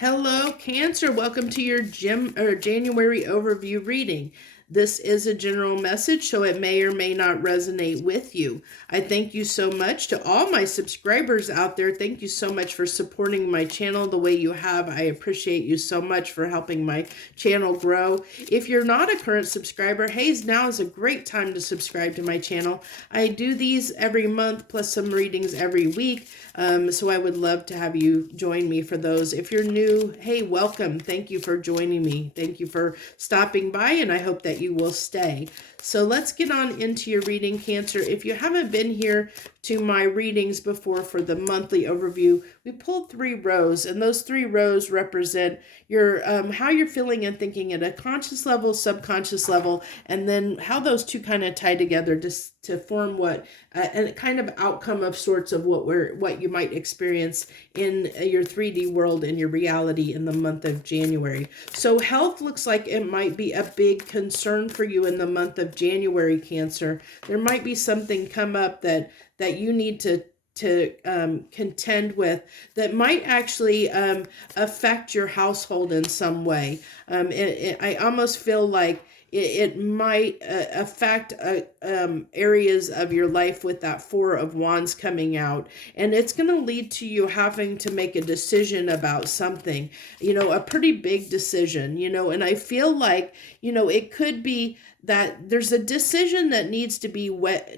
Hello, Cancer. Welcome to your January overview reading. This is a general message, so it may or may not resonate with you. I thank you so much to all my subscribers out there. Thank you so much for supporting my channel the way you have. I appreciate you so much for helping my channel grow. If you're not a current subscriber, hey, now is a great time to subscribe to my channel. I do these every month plus some readings every week. So I would love to have you join me for those. If you're new, hey, welcome. Thank you for joining me. Thank you for stopping by, and I hope that you will stay. So let's get on into your reading, Cancer. If you haven't been here to my readings before for the monthly overview, we pulled 3 rows, and those 3 rows represent your how you're feeling and thinking at a conscious level, subconscious level, and then how those two kind of tie together to form what a kind of outcome of sorts of what you might experience in your 3D world and your reality in the month of January. So health looks like it might be a big concern for you in the month of January, Cancer. There might be something come up that you need to contend with that might actually affect your household in some way. I almost feel like it might affect areas of your life with that 4 of Wands coming out. And it's going to lead to you having to make a decision about something, a pretty big decision, and I feel like, it could be that there's a decision that needs to be wet,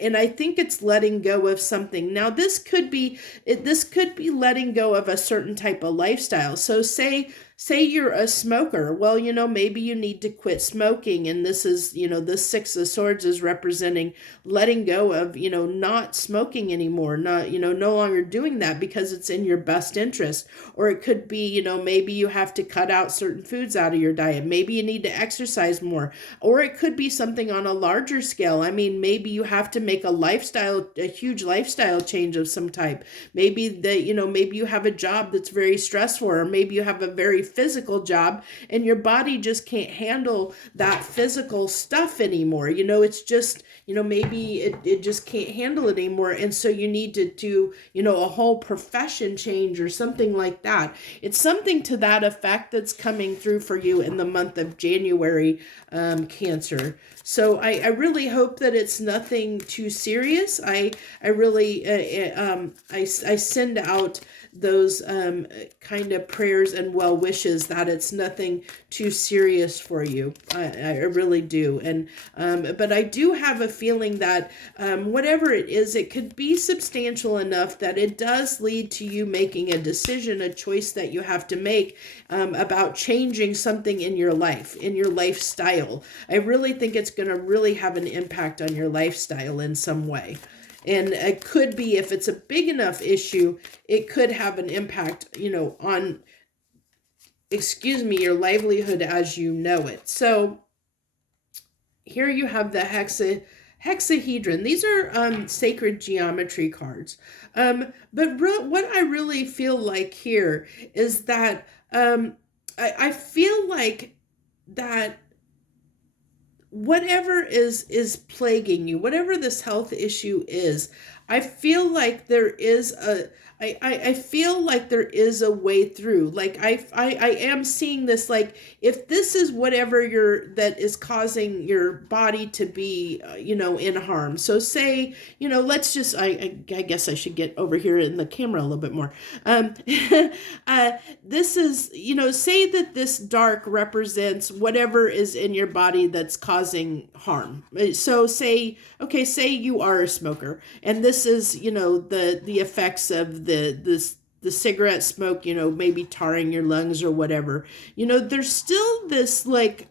and I think it's letting go of something. Now, this could be letting go of a certain type of lifestyle. So say you're a smoker. Well, maybe you need to quit smoking, and this is, this 6 of Swords is representing letting go of, not smoking anymore, not, no longer doing that because it's in your best interest. Or it could be, maybe you have to cut out certain foods out of your diet. Maybe you need to exercise more. Or it could be something on a larger scale. I mean, maybe you have to make a huge lifestyle change of some type. Maybe maybe you have a job that's very stressful, or maybe you have a very physical job and your body just can't handle that physical stuff anymore. It's just, maybe it just can't handle it anymore. And so you need to do, a whole profession change or something like that. It's something to that effect that's coming through for you in the month of January, Cancer. So I really hope that it's nothing too serious. I really, I send out those kind of prayers and well wishes that it's nothing too serious for you. I really do. And but I do have a feeling that whatever it is, it could be substantial enough that it does lead to you making a decision, a choice that you have to make about changing something in your life, in your lifestyle. I really think it's going to really have an impact on your lifestyle in some way. And it could be, if it's a big enough issue, it could have an impact, on, your livelihood as you know it. So here you have the hexahedron. These are sacred geometry cards. But what I really feel like here is that I feel like that whatever is plaguing you, whatever this health issue is, I feel like there is I feel like there is a way through. Like I am seeing this, like if this is whatever that is causing your body to be, in harm. So say, let's just, I guess I should get over here in the camera a little bit more. This is, say that this dark represents whatever is in your body that's causing harm. So say you are a smoker, and this is, the effects of the cigarette smoke, maybe tarring your lungs or whatever. There's still this like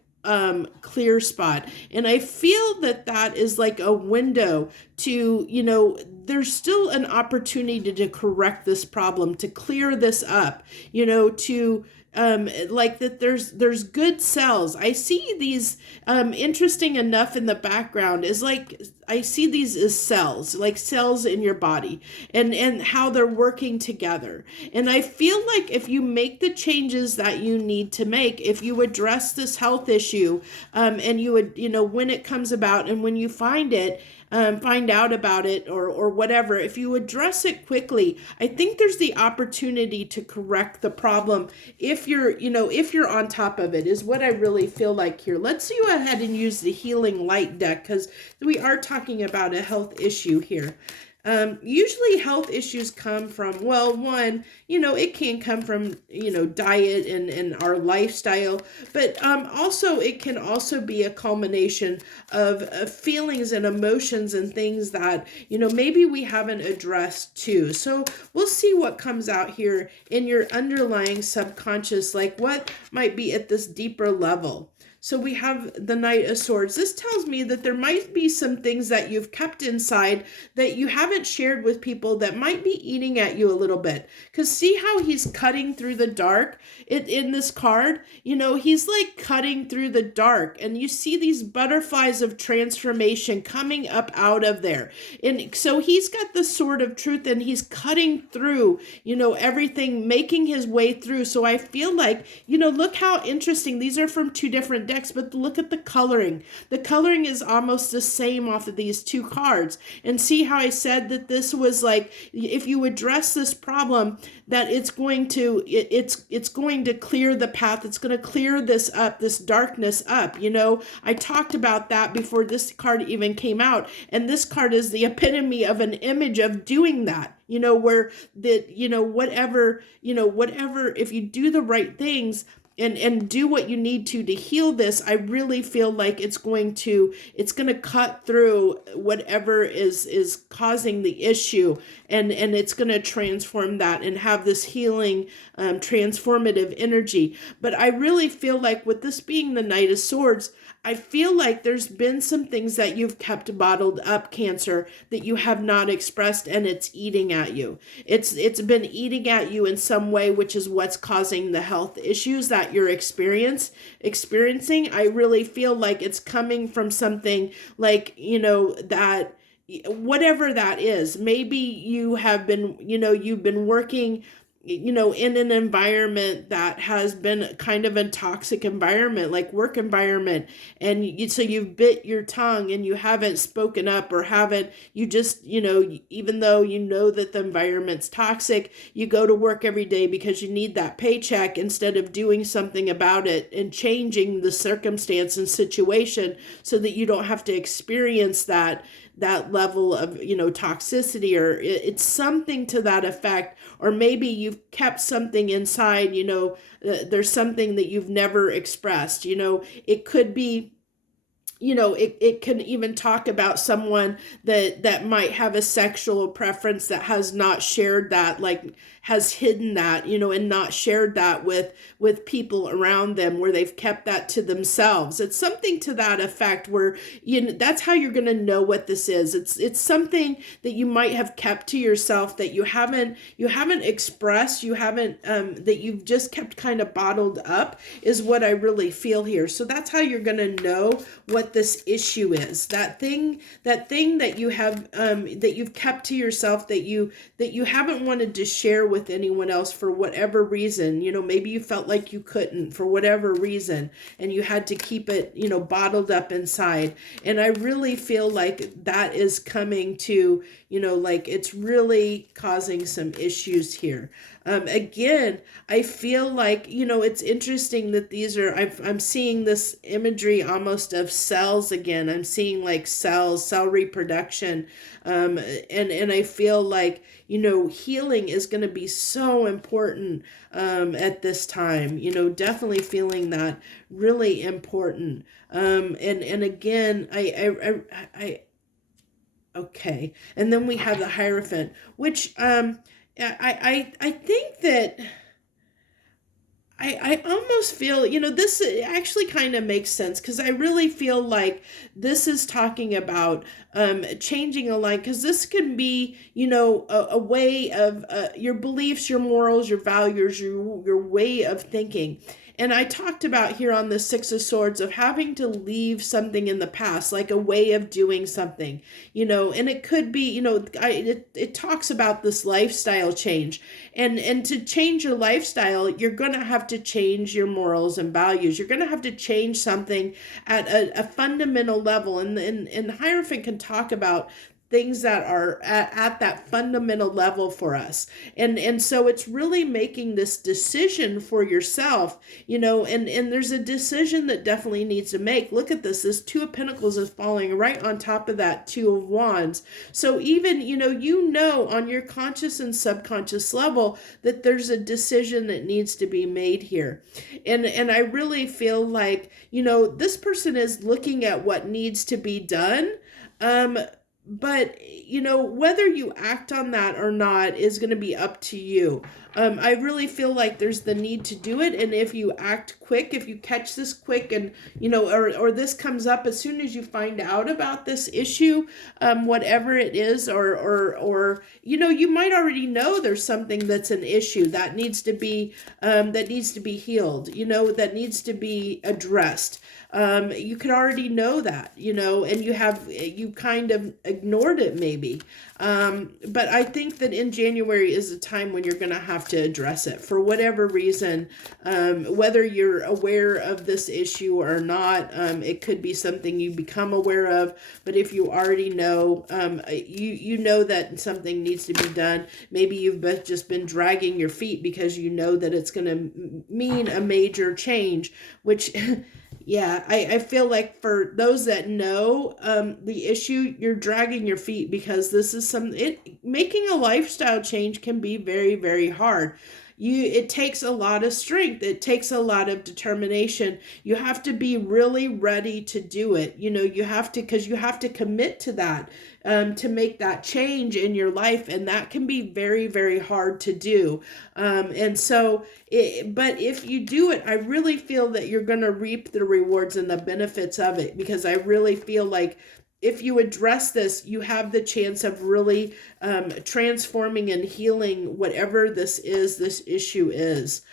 clear spot, and I feel that is like a window to, there's still an opportunity to correct this problem, to clear this up, to like that there's good cells. I see these interesting enough in the background is like I see these as cells, like cells in your body, and how they're working together. And I feel like if you make the changes that you need to make, if you address this health issue, and you would, when it comes about and when you find it, find out about it or whatever, if you address it quickly, I think there's the opportunity to correct the problem if you're on top of it, is what I really feel like here. Let's go ahead and use the healing light deck, because we are talking about a health issue here. Usually health issues come from, well, one, it can come from, diet and our lifestyle, but also it can also be a culmination of feelings and emotions and things that, maybe we haven't addressed too. So we'll see what comes out here in your underlying subconscious, like what might be at this deeper level. So we have the Knight of Swords. This tells me that there might be some things that you've kept inside that you haven't shared with people that might be eating at you a little bit. Because see how he's cutting through the dark in this card? He's like cutting through the dark. And you see these butterflies of transformation coming up out of there. And so he's got the sword of truth and he's cutting through, everything, making his way through. So I feel like, look how interesting. These are from two different decks, but look at the coloring. The coloring is almost the same off of these two cards. And see how I said that this was like, if you address this problem, that it's going to clear the path. It's going to clear this up, this darkness up. I talked about that before this card even came out. And this card is the epitome of an image of doing that. Where whatever, if you do the right things, and do what you need to heal this, I really feel like it's going to cut through whatever is causing the issue, and it's going to transform that and have this healing, transformative energy. But I really feel like with this being the Knight of Swords, I feel like there's been some things that you've kept bottled up, Cancer, that you have not expressed, and it's eating at you. It's been eating at you in some way, which is what's causing the health issues that you're experiencing. I really feel like it's coming from something like, that whatever that is. Maybe you have been, you've been working in an environment that has been kind of a toxic environment, like work environment. And so you've bit your tongue and you haven't spoken up, or you just, even though that the environment's toxic, you go to work every day because you need that paycheck instead of doing something about it and changing the circumstance and situation so that you don't have to experience that level of, toxicity, or it's something to that effect. Or maybe you've kept something inside, there's something that you've never expressed, it could be, it can even talk about someone that might have a sexual preference that has not shared that, like has hidden that, and not shared that with people around them, where they've kept that to themselves. It's something to that effect where, that's how you're going to know what this is. It's something that you might have kept to yourself that you haven't expressed, that you've just kept kind of bottled up, is what I really feel here. So that's how you're going to know what this issue is. That thing that you have, that you've kept to yourself, that you haven't wanted to share with anyone else for whatever reason. Maybe you felt like you couldn't for whatever reason, and you had to keep it, bottled up inside. And I really feel like that is coming to, like it's really causing some issues here. Again, I feel like, it's interesting that these are, I'm seeing this imagery almost of cells again. I'm seeing like cell reproduction. And I feel like, healing is going to be so important at this time, definitely feeling that really important. And again, I okay. And then we have the Hierophant, which I think that I almost feel, this actually kind of makes sense, because I really feel like this is talking about changing a line, because this can be, a way of your beliefs, your morals, your values, your way of thinking. And I talked about here on the Six of Swords of having to leave something in the past, like a way of doing something, and it could be, it talks about this lifestyle change. And to change your lifestyle, you're going to have to change your morals and values. You're going to have to change something at a fundamental level. And Hierophant can talk about things that are at that fundamental level for us. And so it's really making this decision for yourself, and there's a decision that definitely needs to make. Look at this Two of Pentacles is falling right on top of that Two of Wands. So even, on your conscious and subconscious level that there's a decision that needs to be made here. And I really feel like, this person is looking at what needs to be done. But, whether you act on that or not is going to be up to you. I really feel like there's the need to do it. And if you act quick, if you catch this quick and, or this comes up as soon as you find out about this issue, whatever it is, or, you might already know there's something that's an issue that needs to be healed, that needs to be addressed. You could already know that, and you kind of ignored it maybe. But I think that in January is a time when you're going to have to address it for whatever reason, whether you're aware of this issue or not. It could be something you become aware of, but if you already know, you know that something needs to be done. Maybe you've just been dragging your feet because you know that it's going to mean a major change, which yeah, I feel like for those that know the issue, you're dragging your feet because this is making a lifestyle change can be very, very hard. It takes a lot of strength. It takes a lot of determination. You have to be really ready to do it. Because you have to commit to that, to make that change in your life. And that can be very, very hard to do. But if you do it, I really feel that you're going to reap the rewards and the benefits of it, because I really feel like if you address this, you have the chance of really transforming and healing whatever this issue is.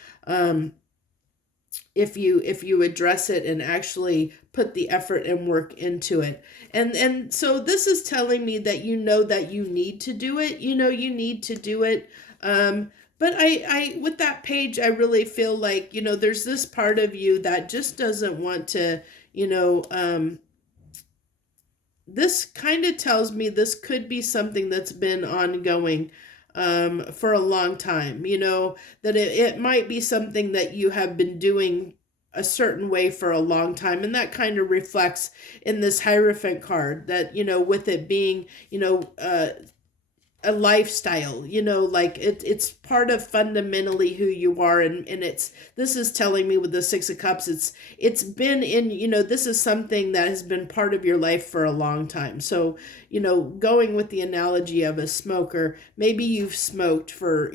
If you address it and actually put the effort and work into it. And so this is telling me that that you need to do it. You need to do it. But I with that page, I really feel like, there's this part of you that just doesn't want to, this kind of tells me this could be something that's been ongoing for a long time, that it might be something that you have been doing a certain way for a long time. And that kind of reflects in this Hierophant card that, with it being, a lifestyle, like it's part of fundamentally who you are. And this is telling me with the Six of Cups, it's been in, this is something that has been part of your life for a long time. So, going with the analogy of a smoker, maybe you've smoked for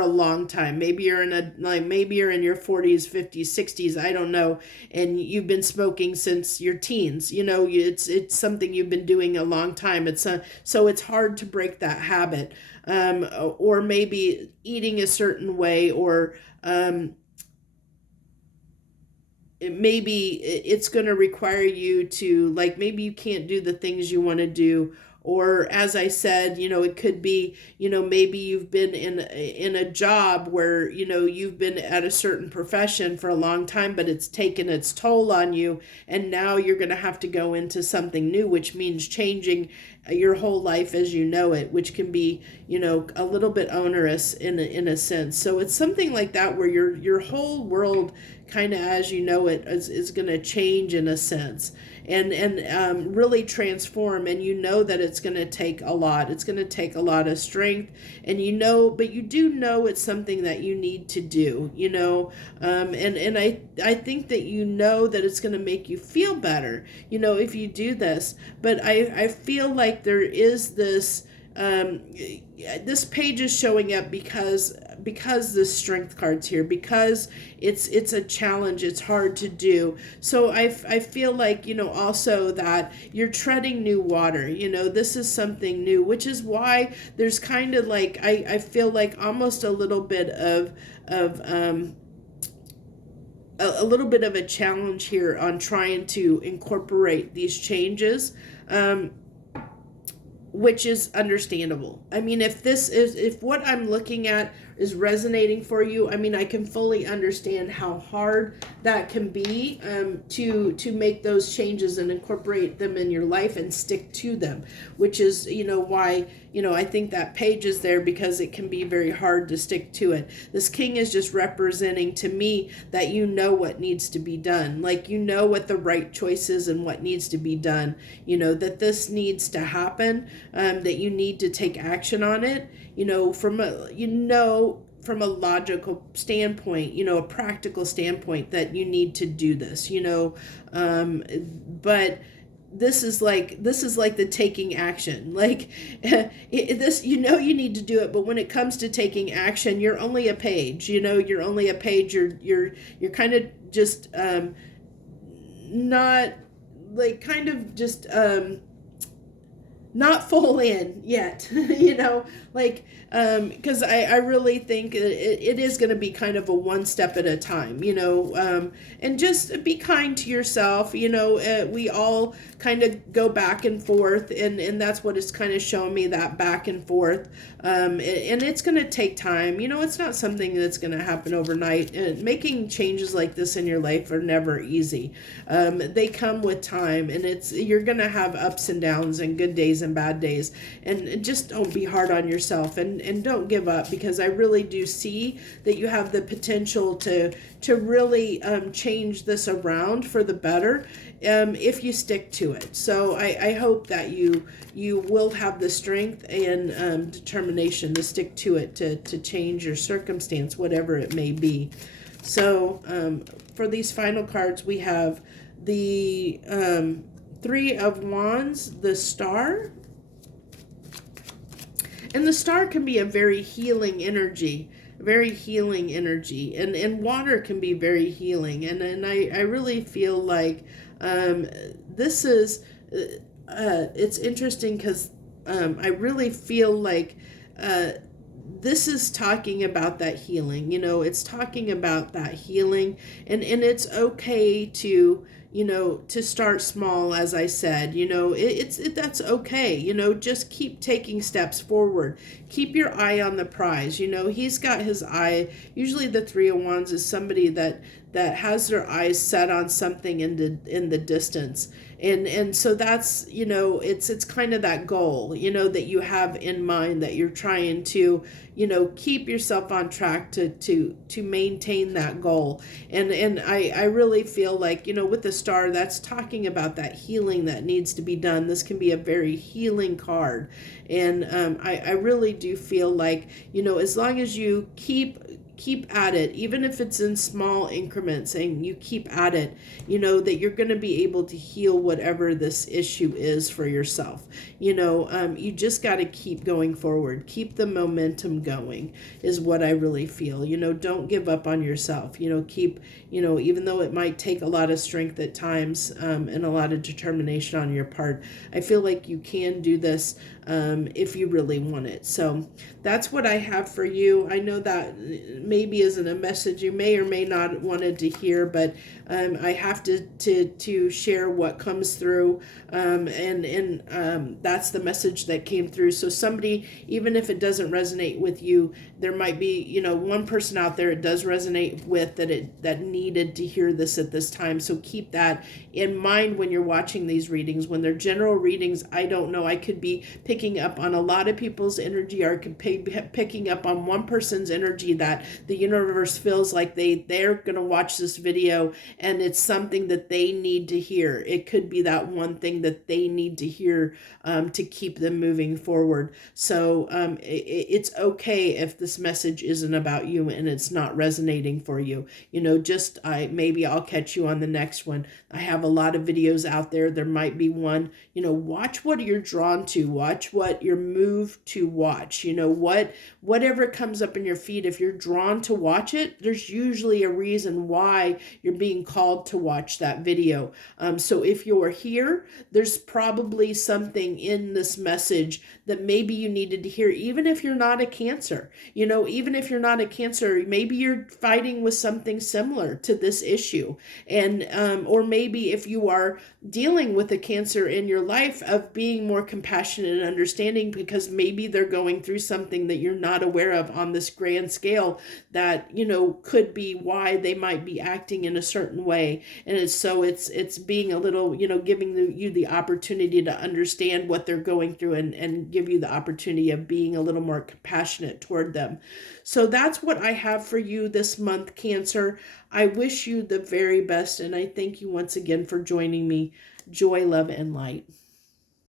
a long time. Maybe you're in your 40s, 50s, 60s, I don't know, and you've been smoking since your teens. It's something you've been doing a long time. So it's hard to break that habit. Or maybe eating a certain way, or maybe it's going to require you to, like, maybe you can't do the things you want to do. Or as I said, it could be, maybe you've been in a job where, you've been at a certain profession for a long time, but it's taken its toll on you. And now you're going to have to go into something new, which means changing your whole life as you know it, which can be, a little bit onerous in a sense. So it's something like that where your whole world kind of as you know it is going to change in a sense, and really transform. And that it's going to take a lot. It's going to take a lot of strength, and but you do know it's something that you need to do, and I think that that it's going to make you feel better, if you do this. But I feel like there is this this page is showing up because the strength card's here, because it's a challenge, it's hard to do. So I feel like, also that you're treading new water, this is something new, which is why there's kind of like, I feel like almost a little bit of a little bit of a challenge here on trying to incorporate these changes, which is understandable. I mean, if what I'm looking at is resonating for you, I mean, I can fully understand how hard that can be, to make those changes and incorporate them in your life and stick to them, which is, why, I think that page is there, because it can be very hard to stick to it. This king is just representing to me that what needs to be done, like what the right choice is and what needs to be done, that this needs to happen, that you need to take action on it, from a logical standpoint, a practical standpoint, that you need to do this, but this is like the taking action, like this, you need to do it, but when it comes to taking action, you're only a page, you're only a page, you're kind of just not like kind of just not full in yet, because I really think it is going to be kind of a one step at a time, and just be kind to yourself. We all kind of go back and forth, and that's what it's kind of showing me, that back and forth. And it's going to take time. It's not something that's going to happen overnight. Making changes like this in your life are never easy. They come with time, and you're going to have ups and downs and good days and bad days, and just don't be hard on yourself, and don't give up, because I really do see that you have the potential to really change this around for the better, if you stick to it. So I hope that you will have the strength and determination to stick to it, to change your circumstance, whatever it may be. So for these final cards, we have the Three of Wands, the Star. And the Star can be a very healing energy, and water can be very healing. And I really feel like this is, it's interesting, because I really feel like this is talking about that healing. It's talking about that healing, and it's okay to, to start small, as I said, that's okay, just keep taking steps forward. Keep your eye on the prize. He's got his eye. Usually the Three of Wands is somebody that has their eyes set on something in the distance. And so that's, it's kind of that goal, that you have in mind, that you're trying to, keep yourself on track to maintain that goal. And I really feel like, with the Star, that's talking about that healing that needs to be done. This can be a very healing card. And I really do feel like, as long as you keep at it, even if it's in small increments, and you keep at it, that you're going to be able to heal whatever this issue is for yourself. You just got to keep going forward. Keep the momentum going is what I really feel. Don't give up on yourself. Keep, even though it might take a lot of strength at times, and a lot of determination on your part, I feel like you can do this if you really want it. So that's what I have for you. I know that maybe isn't a message you may or may not wanted to hear, but I have to share what comes through, and that's the message that came through. So somebody, even if it doesn't resonate with you, there might be, one person out there it does resonate with, that needed to hear this at this time. So keep that in mind when you're watching these readings. When they're general readings, I don't know, I could be picking up on a lot of people's energy, or could picking up on one person's energy that the universe feels like they're going to watch this video and it's something that they need to hear. It could be that one thing that they need to hear to keep them moving forward. So it's okay if this message isn't about you and it's not resonating for you. Maybe I'll catch you on the next one. I have a lot of videos out there. There might be one, watch what you're drawn to. Watch watch what you're moved to watch. Whatever comes up in your feed, if you're drawn to watch it, there's usually a reason why you're being called to watch that video. So if you're here, there's probably something in this message that maybe you needed to hear, even if you're not a Cancer. Even if you're not a Cancer, maybe you're fighting with something similar to this issue. And or maybe if you are dealing with a Cancer in your life, of being more compassionate and understanding, because maybe they're going through something that you're not aware of on this grand scale that could be why they might be acting in a certain way. And it's being a little, giving you the opportunity to understand what they're going through, and give you the opportunity of being a little more compassionate toward them. So that's what I have for you this month, Cancer. I wish you the very best, and I thank you once again for joining me. Joy, love, and light.